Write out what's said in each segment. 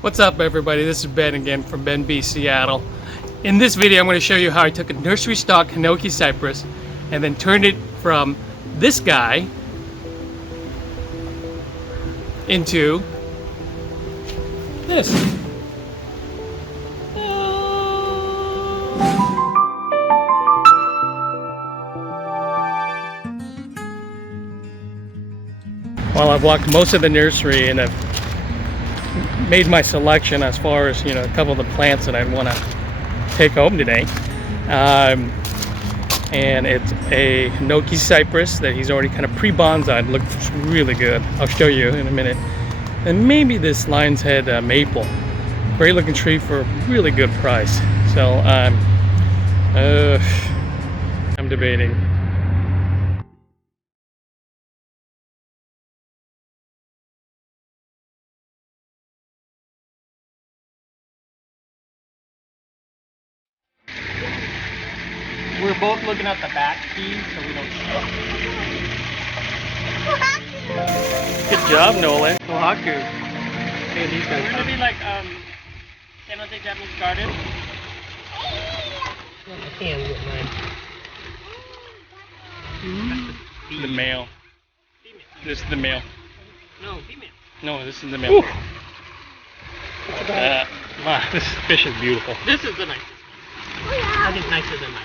What's up, everybody? This is Ben again from Ben B, Seattle. In this video, I'm going to show you how I took a nursery stock Hinoki Cypress and then turned it from this guy into this. Well, I've walked most of the nursery and I've made my selection as far as, a couple of the plants that I want to take home today. And it's a Hinoki Cypress that he's already kind of pre-bonsai'd. Looks really good. I'll show you in a minute. And maybe this lion's head maple. Great looking tree for a really good price. So I'm debating. We're both looking at the back key so we don't show. Good job, Nolan. Ohaku. Hey, these guys. We're gonna be like San Jose Japanese garden. I can't get mine. The male. Female. This is the male. No, female. No, this is the male. Wow, this fish is beautiful. This is the nicest one. I think nicer than mine.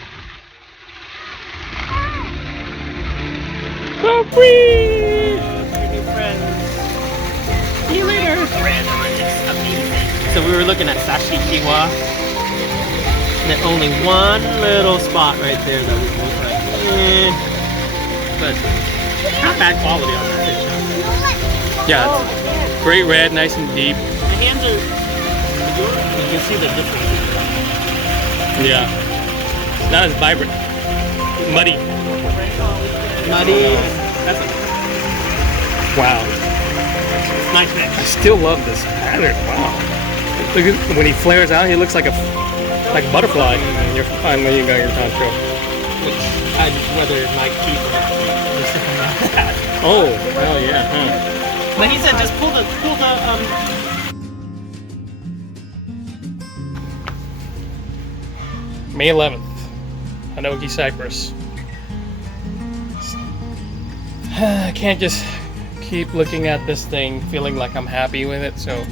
So free! New friends. See you later. It's amazing. So we were looking at Sashikiwa. And only one little spot right there that we both like. But not bad quality on that fish. Yeah, it's great red, nice and deep. The hands are. You can see the difference. Yeah. It's not as vibrant. Muddy. Muddy. Wow. It's nice mix. I still love this pattern. Wow. Look at when he flares out, he looks like a butterfly when you got your poncho. Which I'd rather like keep it. Oh, hell yeah. Huh. But he said just pull the May 11th, Hinoki Cypress. I can't just keep looking at this thing feeling like I'm happy with it, so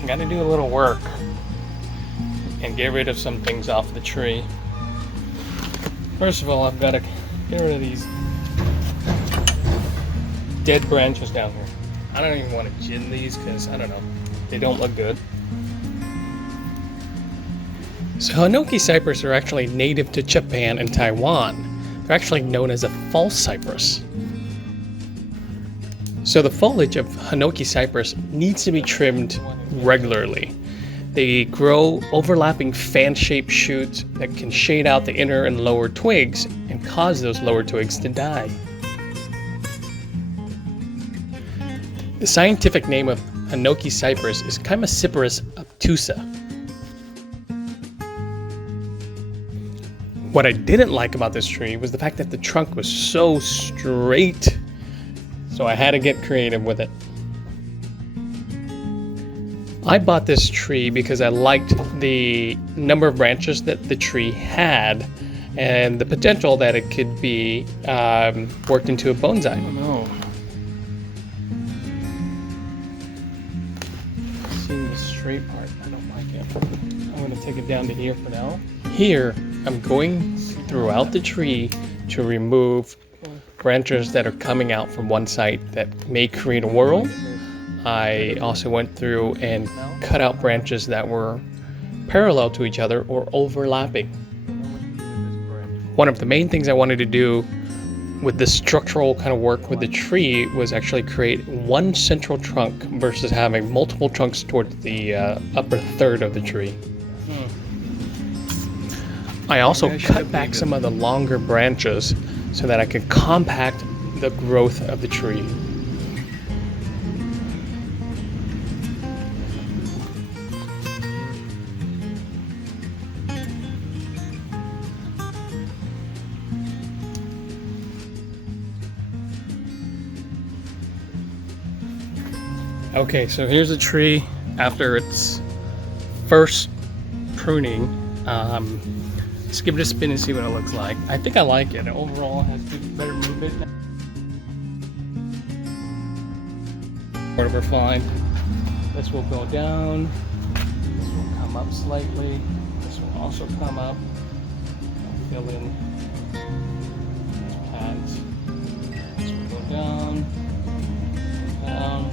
I gotta do a little work and get rid of some things off the tree. First of all, I've got to get rid of these dead branches down here. I don't even want to gin these because, I don't know, they don't look good. So Hinoki Cypress are actually native to Japan and Taiwan. They're actually known as a false cypress. So the foliage of Hinoki Cypress needs to be trimmed regularly. They grow overlapping fan-shaped shoots that can shade out the inner and lower twigs and cause those lower twigs to die. The scientific name of Hinoki Cypress is Chymocyparis obtusa. What I didn't like about this tree was the fact that the trunk was so straight. So I had to get creative with it. I bought this tree because I liked the number of branches that the tree had and the potential that it could be worked into a bonsai. Oh no. Seeing the straight part, I don't like it. I'm going to take it down to here for now. Here, I'm going throughout the tree to remove branches that are coming out from one side that may create a whorl. I also went through and cut out branches that were parallel to each other or overlapping. One of the main things I wanted to do with this structural kind of work with the tree was actually create one central trunk versus having multiple trunks towards the upper third of the tree. I also cut back some of the longer branches so that I could compact the growth of the tree. Okay, so here's a tree after its first pruning. Let's give it a spin and see what it looks like. I think I like it. Overall, it has better movement now. Whatever, fine. This will go down. This will come up slightly. This will also come up. I'll fill in these pads. This will go down. Down.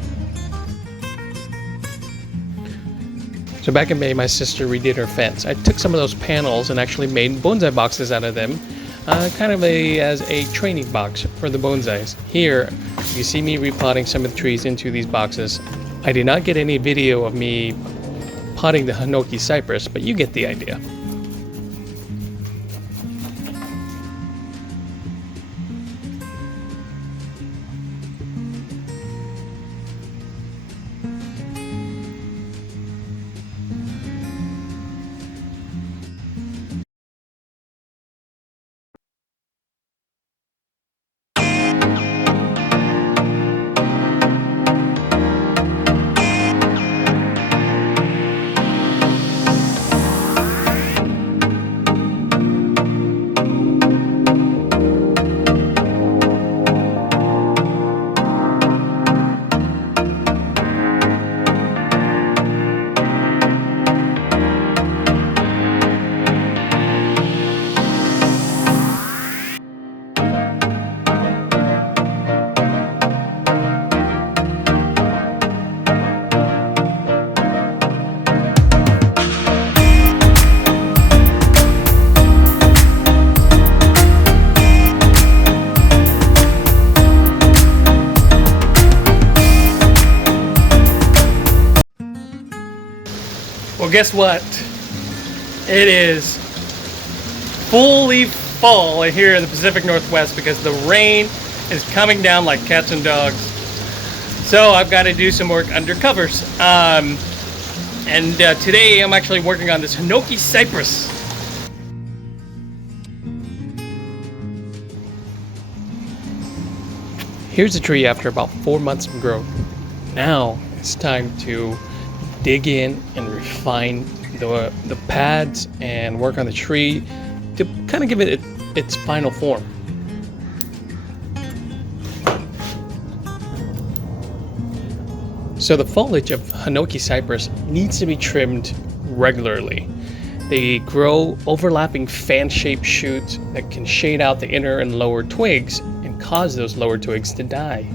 So back in May, my sister redid her fence. I took some of those panels and actually made bonsai boxes out of them, kind of as a training box for the bonsais. Here, you see me repotting some of the trees into these boxes. I did not get any video of me potting the Hinoki Cypress, but you get the idea. Well, guess what? It is fully fall here in the Pacific Northwest because the rain is coming down like cats and dogs. So I've got to do some work under covers. Today I'm actually working on this Hinoki Cypress. Here's the tree after about 4 months of growth. Now it's time to dig in and refine the pads and work on the tree to kind of give it its final form. So the foliage of Hinoki Cypress needs to be trimmed regularly. They grow overlapping fan-shaped shoots that can shade out the inner and lower twigs and cause those lower twigs to die.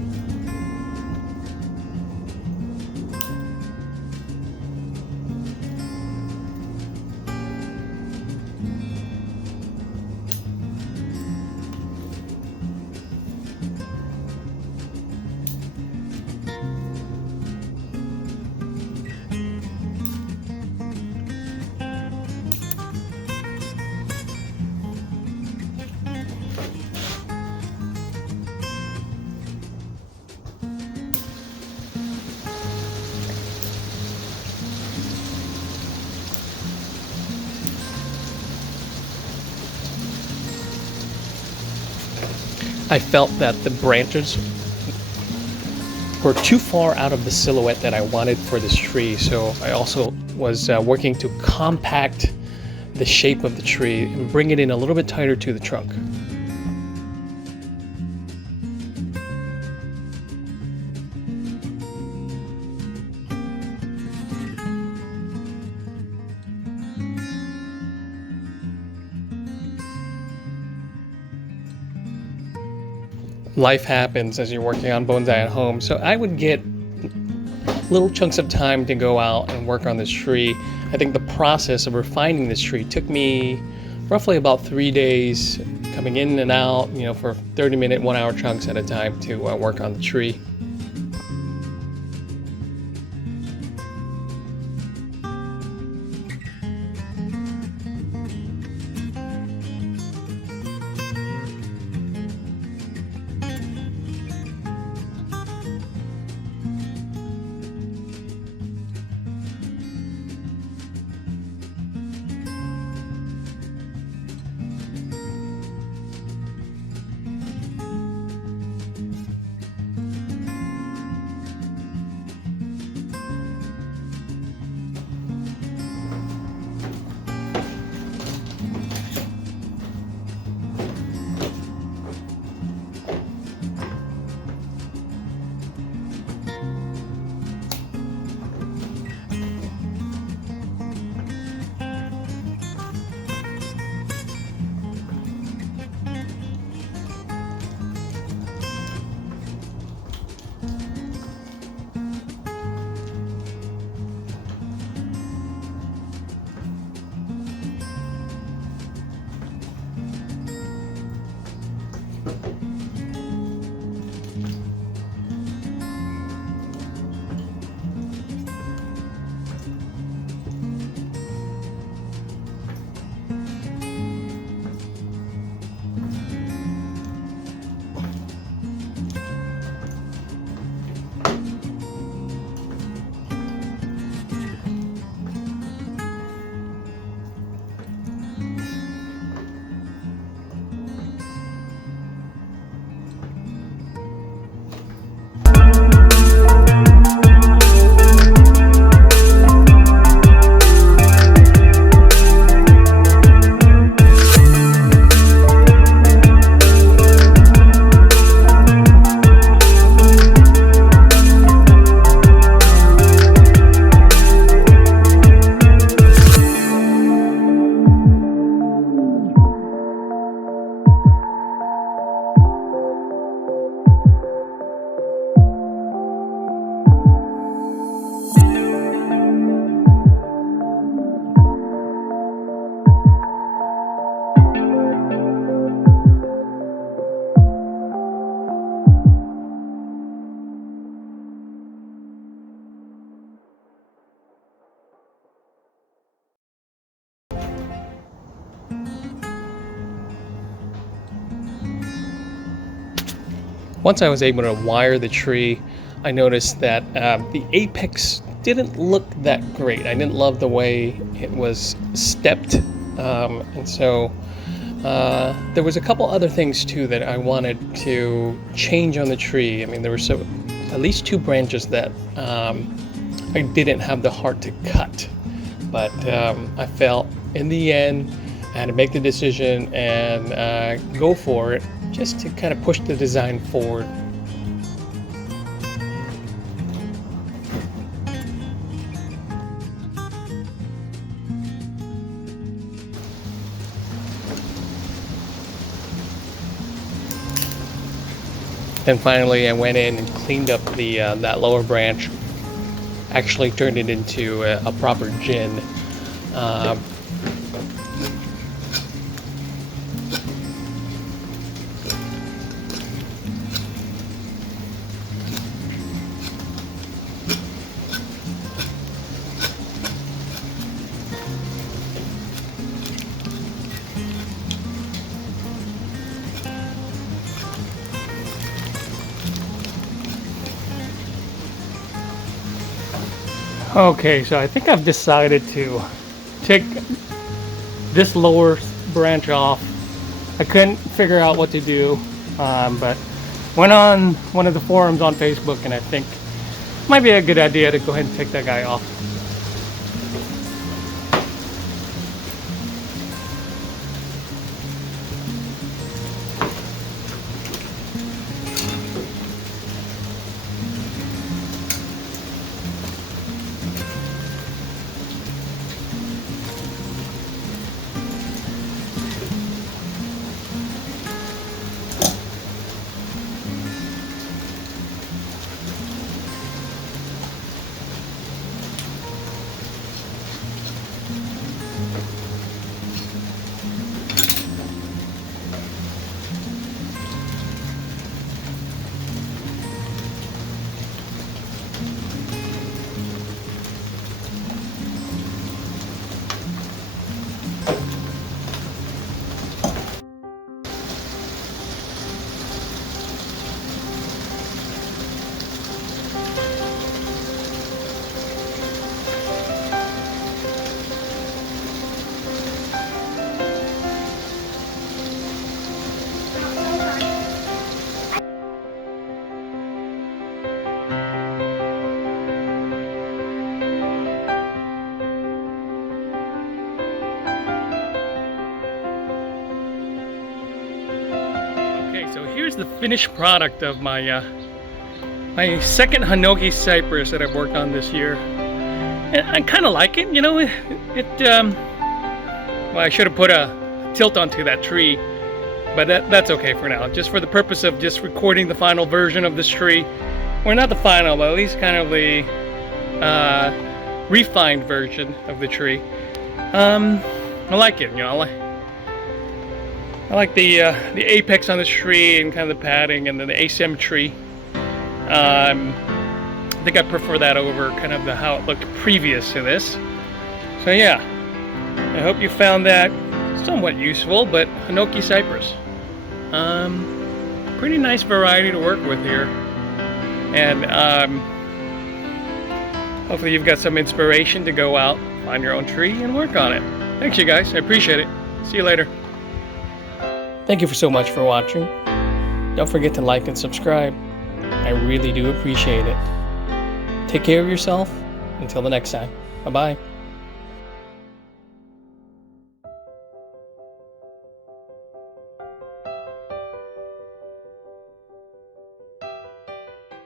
I felt that the branches were too far out of the silhouette that I wanted for this tree, so I also was working to compact the shape of the tree and bring it in a little bit tighter to the trunk. Life happens as you're working on bonsai at home, so I would get little chunks of time to go out and work on this tree. I think the process of refining this tree took me roughly about 3 days, coming in and out, for 30-minute, 1-hour chunks at a time to work on the tree. Once I was able to wire the tree, I noticed that the apex didn't look that great. I didn't love the way it was stepped, and so there was a couple other things too that I wanted to change on the tree. I mean, there were at least 2 branches that I didn't have the heart to cut, but I felt in the end I had to make the decision and go for it, just to kind of push the design forward. Then finally I went in and cleaned up the that lower branch, actually turned it into a proper gin. Okay, so I think I've decided to take this lower branch off. I couldn't figure out what to do, but went on one of the forums on Facebook, and I think it might be a good idea to go ahead and take that guy off. So here's the finished product of my my second Hinoki Cypress that I've worked on this year. And I kind of like it, you know. Well, I should have put a tilt onto that tree, but that's okay for now. Just for the purpose of just recording the final version of this tree, or not the final, but at least kind of the refined version of the tree. I like it, you know. I like the apex on this tree and kind of the padding, and then the asymmetry. I think I prefer that over kind of how it looked previous to this. So yeah, I hope you found that somewhat useful. But Hinoki Cypress, pretty nice variety to work with here, and hopefully you've got some inspiration to go out, find your own tree, and work on it. Thanks, you guys. I appreciate it. See you later. Thank you so much for watching. Don't forget to like and subscribe. I really do appreciate it. Take care of yourself. Until the next time. Bye-bye.